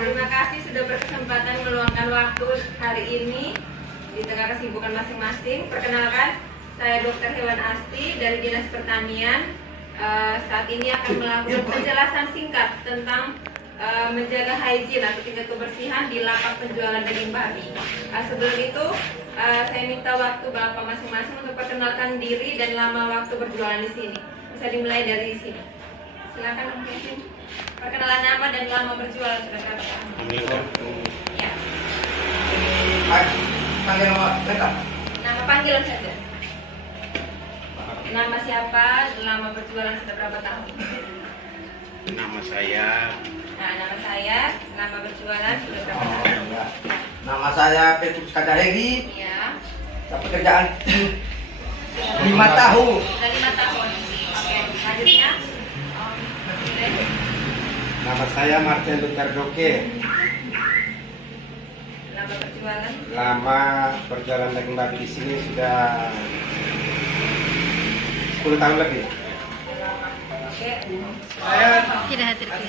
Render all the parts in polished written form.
Terima kasih sudah berkesempatan meluangkan waktu hari ini di tengah kesibukan masing-masing. Perkenalkan, saya Dr. Hewan Asti dari Dinas Pertanian. Saat ini akan melakukan penjelasan singkat tentang menjaga hygiene atau tingkat kebersihan di lapak penjualan daging babi. Sebelum itu, saya minta waktu Bapak masing-masing untuk perkenalkan diri dan lama waktu berjualan di sini. Bisa dimulai dari sini. Silakan Om Kevin. Perkenalan nama dan lama berjualan sudah berapa tahun? Ya. Panggil nama lengkap. Nama panggilan saja. Nama siapa? Lama berjualan sudah berapa tahun? Nama saya. Nah, nama saya. Lama berjualan sudah berapa tahun? Ya. Nama saya Petrus Kadaregi. Iya. Pekerjaan 5 tahun. Sudah 5 tahun. Oke, selanjutnya. Nama saya Martin Luther Doke. Lama berjualan. Lama berjualan daging babi di sini sudah 10 tahun lebih. Oke. Saya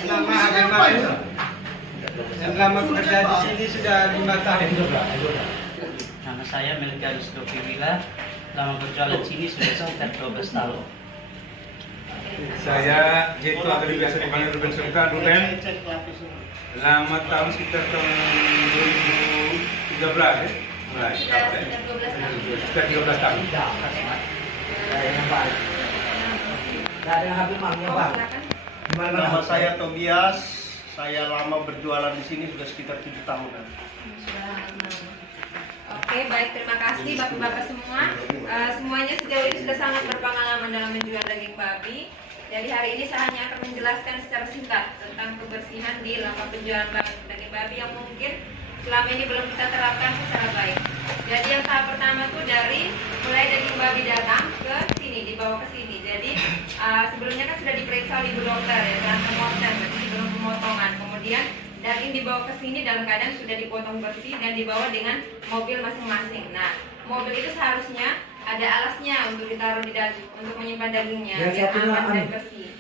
lama dan lama bekerja di sini sudah 5 tahun. Nama saya Melkiades Doki Wila, lama berjualan di sini sudah sekitar 12 tahun. Saya Jeto atau biasa dipanggil Ruben Sultan. Ruben lama tahun sekitar tahun 2013 ya mulai sekitar 13 tahun. Tidak ada yang habis manggil Bang. Gimana Nama Bang? saya Tobias, saya lama berjualan di sini sudah sekitar 7 tahunan. Oke, baik, terima kasih Bapak-bapak semua. Semuanya sejauh ini sudah sangat berpengalaman dalam menjual daging babi. Jadi hari ini saya hanya akan menjelaskan secara singkat tentang kebersihan di lapak penjualan daging babi yang mungkin selama ini belum kita terapkan secara baik. Jadi yang tahap pertama tuh dari mulai daging babi datang ke sini, dibawa ke sini. Jadi sebelumnya kan sudah diperiksa oleh ibu dokter ya, dan pemotong, berarti sebelum pemotongan. Kemudian daging dibawa ke sini dalam keadaan sudah dipotong bersih dan dibawa dengan mobil masing-masing. Nah, mobil itu seharusnya ada alasnya untuk ditaruh di untuk menyimpan dagingnya biar aman dan bersih.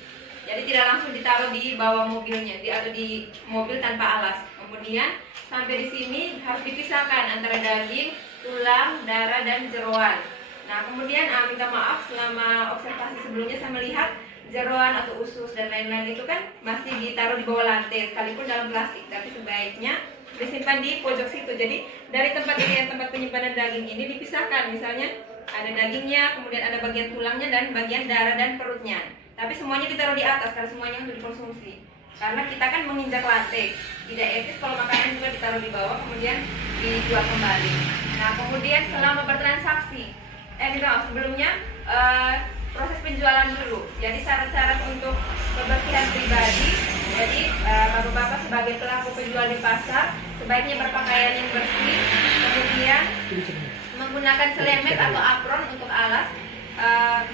Jadi tidak langsung ditaruh di bawah mobilnya, atau di mobil tanpa alas. Kemudian sampai di sini harus dipisahkan antara daging, tulang, darah, dan jeroan. Nah, kemudian minta maaf selama observasi sebelumnya saya melihat jeroan atau usus dan lain-lain itu kan masih ditaruh di bawah lantai sekalipun dalam plastik, tapi sebaiknya disimpan di pojok situ. Jadi dari tempat ini yang tempat penyimpanan daging ini dipisahkan, misalnya ada dagingnya, kemudian ada bagian tulangnya dan bagian darah dan perutnya. Tapi semuanya ditaruh di atas karena semuanya untuk dikonsumsi. Karena kita kan menginjak lantai, tidak etis kalau makanan juga ditaruh di bawah kemudian dijual kembali. Nah, kemudian selama bertransaksi, sebelumnya proses penjualan dulu. Jadi syarat-syarat untuk kebersihan pribadi. Jadi bapak-bapak sebagai pelaku penjual di pasar sebaiknya berpakaian yang bersih, kemudian menggunakan celemek atau apron untuk alas,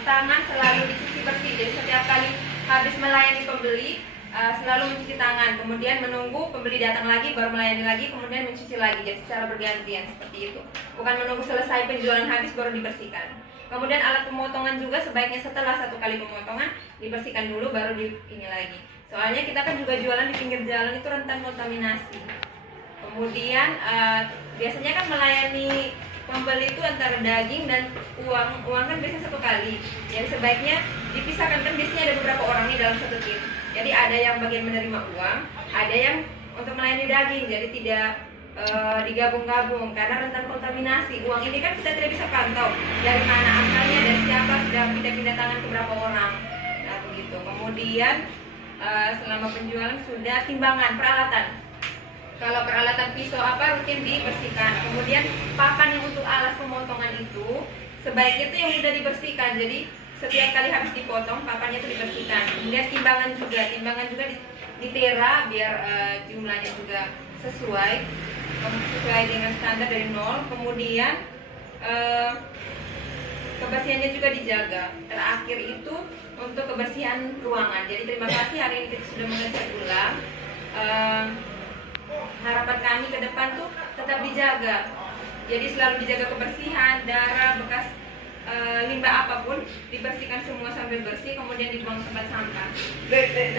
tangan selalu dicuci bersih. Jadi setiap kali habis melayani pembeli selalu mencuci tangan, kemudian menunggu pembeli datang lagi baru melayani lagi, kemudian mencuci lagi. Jadi secara bergantian seperti itu. Bukan menunggu selesai penjualan habis baru dibersihkan. Kemudian alat pemotongan juga sebaiknya setelah 1 kali pemotongan dibersihkan dulu baru ini lagi. Soalnya kita kan juga jualan di pinggir jalan itu rentan kontaminasi. Kemudian biasanya kan melayani pembeli itu antara daging dan uang kan biasanya 1 kali. Jadi sebaiknya dipisahkan, kan biasanya ada beberapa orang nih dalam satu tim. Jadi ada yang bagian menerima uang, ada yang untuk melayani daging. Jadi tidak digabung-gabung karena rentan kontaminasi. Uang ini kan kita tidak bisa pantau dari mana asalnya, dari siapa, sudah pindah-pindah tangan ke berapa orang. Nah begitu. Kemudian selama penjualan sudah timbangan peralatan. Kalau peralatan pisau apa rutin dibersihkan. Kemudian papan yang untuk alas pemotongan itu sebaiknya itu yang mudah dibersihkan. Jadi setiap kali habis dipotong papannya itu dibersihkan. Kemudian timbangan juga ditera biar jumlahnya juga sesuai dengan standar dari 0. Kemudian kebersihannya juga dijaga. Terakhir itu untuk kebersihan ruangan. Jadi terima kasih hari ini kita sudah mengecek ulang. Harapan kami ke depan tuh tetap dijaga. Jadi selalu dijaga kebersihan, darah, bekas limbah apapun dibersihkan semua sampai bersih, kemudian dibuang tempat sampah.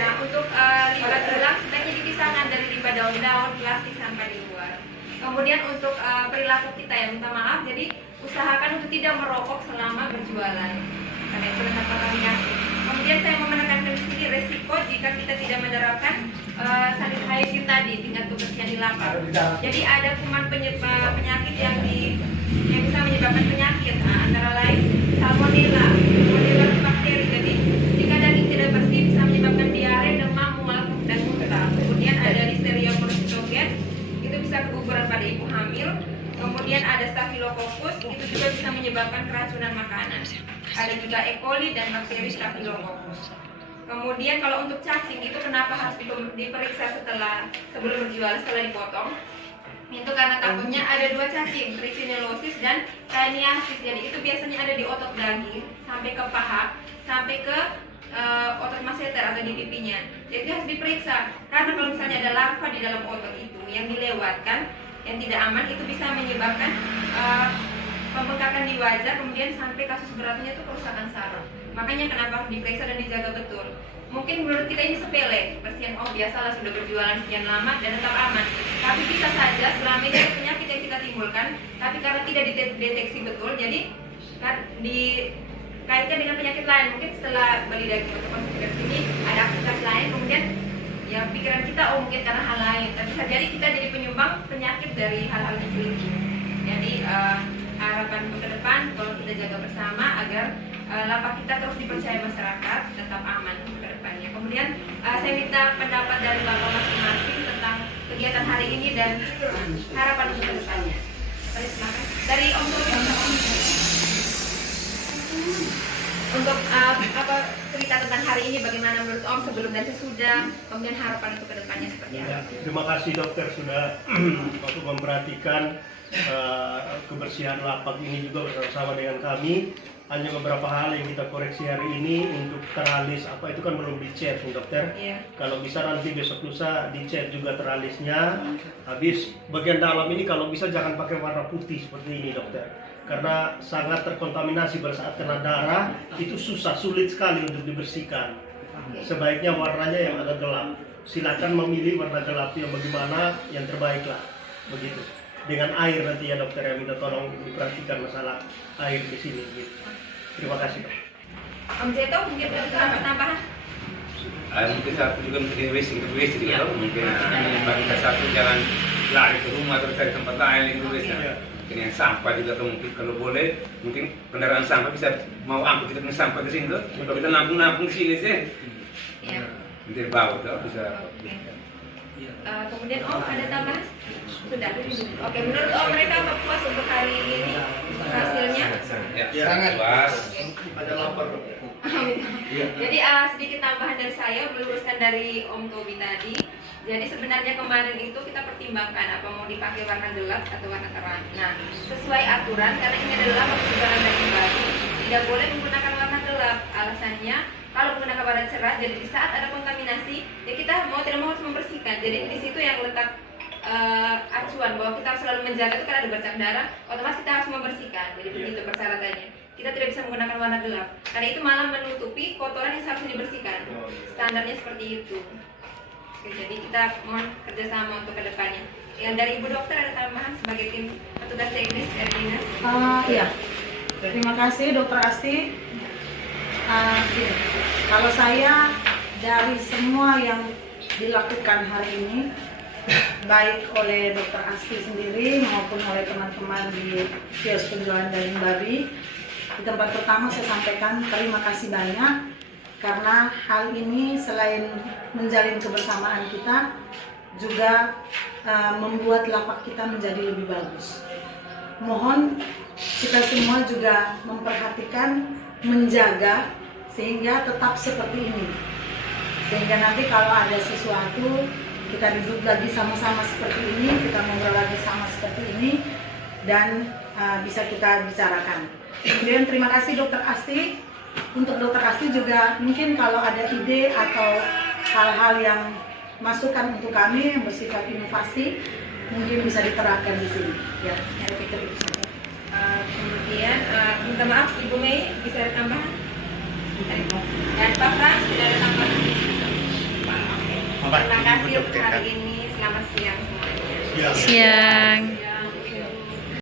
Nah untuk limbah tulang daun-daun, plastik sampah di luar. Kemudian untuk perilaku kita ya, minta maaf, jadi usahakan untuk tidak merokok selama berjualan karena itu rentan kontaminasi. Kemudian saya mau menekankan di sini resiko jika kita tidak menerapkan sanit hygiene tadi, tingkat kebersihan di lapak. Jadi ada kuman penyakit yang bisa menyebabkan penyakit, antara lain salmonella bakteri. Jadi jika daging tidak bersih bisa menyebabkan diare, demam, mual, dan muntah. Kemudian ada Listeria monocytogenes, itu bisa keguguran pada ibu hamil. Kemudian ada Staphylococcus, itu juga bisa menyebabkan keracunan makanan. Ada juga E. coli dan bakteri Staphylococcus. Kemudian kalau untuk cacing itu kenapa harus diperiksa sebelum berjualan, setelah dipotong? Itu karena takutnya ada 2 cacing, trichinelosis dan caniasis. Jadi itu biasanya ada di otot daging sampai ke paha, sampai ke otot masseter atau di pipinya. Jadi harus diperiksa karena kalau misalnya ada larva di dalam otot itu yang dilewatkan, yang tidak aman, itu bisa menyebabkan pembengkakan di wajah, kemudian sampai kasus beratnya itu kerusakan saraf. Makanya kenapa harus diperiksa dan dijaga betul. Mungkin menurut kita ini sepele, kebersihan biasalah sudah berjualan sekian lama dan tetap aman. Tapi bisa saja selama ini ada penyakit yang kita timbulkan, tapi karena tidak dideteksi betul, jadi dikaitkan dengan penyakit lain. Mungkin setelah beli daging atau konsumsi dari sini ada aktivitas lain, kemudian ya pikiran kita mungkin karena hal lain. Tapi bisa jadi kita jadi penyumbang penyakit dari hal-hal kecil itu. Jadi harapan ke depan kalau kita jaga bersama agar lapak kita terus dipercaya masyarakat, tetap aman ke depannya. Kemudian saya minta pendapat dari Bapak masing-masing tentang kegiatan hari ini dan harapan untuk ke depannya. Dari Om Tobi, untuk cerita tentang hari ini bagaimana menurut Om sebelum dan sesudah, kemudian harapan untuk ke depannya seperti apa? Ya, terima kasih dokter sudah waktu memperhatikan kebersihan lapak ini juga bersama dengan kami. Hanya beberapa hal yang kita koreksi hari ini untuk teralis itu kan belum dicat dokter. Iya. Kalau bisa nanti besok lusa dicat juga teralisnya. Habis bagian dalam ini kalau bisa jangan pakai warna putih seperti ini dokter. Karena sangat terkontaminasi pada saat kena darah, itu sulit sekali untuk dibersihkan. Sebaiknya warnanya yang agak gelap. Silakan memilih warna gelap yang bagaimana yang terbaik lah. Begitu. Dengan air nanti ya dokter, yang minta tolong diperhatikan masalah air di sini gitu. Terima kasih Pak. Om Zeto mungkin ada tambahan? Mungkin satu juga mungkin WC juga loh. Mungkin bagi kita satu jangan lari ke rumah atau cari tempat lain gitu biasanya. Mungkin yang sampah juga tuh mungkin kalau boleh mungkin kendaraan sampah bisa mau angkut kita punya sampah di sini tuh. Kalau kita nampung di sini sih. Iya. Nanti bawa tuh bisa. Kemudian Om ada tambahan? Sudah. Oke, menurut Om mereka puas untuk hari ini hasilnya? Ya, sangat puas. Ada lapar. Jadi sedikit tambahan dari saya meluruskan dari Om Tobi tadi. Jadi sebenarnya kemarin itu kita pertimbangkan apa mau dipakai warna gelap atau warna terang. Nah, sesuai aturan karena ini adalah penjualan daging babi, tidak boleh menggunakan warna gelap. Alasannya kalau menggunakan warna cerah, jadi di saat ada kontaminasi, ya kita mau tidak mau harus membersihkan. Jadi di situ yang letak acuan bahwa kita harus selalu menjaga itu karena ada bercak darah, otomatis kita harus membersihkan. Jadi begitu persyaratannya. Kita tidak bisa menggunakan warna gelap karena itu malah menutupi kotoran yang seharusnya dibersihkan. Standarnya seperti itu. Oke, jadi kita mohon kerjasama untuk kedepannya. Yang dari Ibu Dokter ada tambahan sebagai tim petugas teknis dari dinas? Iya. Terima kasih Dokter Asti. Kalau saya dari semua yang dilakukan hari ini, baik oleh Dokter Asti sendiri maupun oleh teman-teman di kios penjualan daging babi, di tempat pertama saya sampaikan terima kasih banyak karena hal ini selain menjalin kebersamaan kita juga membuat lapak kita menjadi lebih bagus. Mohon kita semua juga memperhatikan, menjaga sehingga tetap seperti ini. Sehingga nanti kalau ada sesuatu kita duduk lagi sama-sama seperti ini, kita ngobrol lagi sama seperti ini dan bisa kita bicarakan. Kemudian terima kasih Dokter Asti. Untuk Dokter Asti juga mungkin kalau ada ide atau hal-hal yang masukan untuk kami yang bersifat inovasi mungkin bisa diterapkan di sini. Ya, saya pikir itu saja. Kemudian minta maaf Ibu Mei, bisa ada tambahan? Dan Pak Frans, tidak ada tambahan? Terima kasih untuk hari ini. Selamat Selamat siang semuanya. Siang. Siang.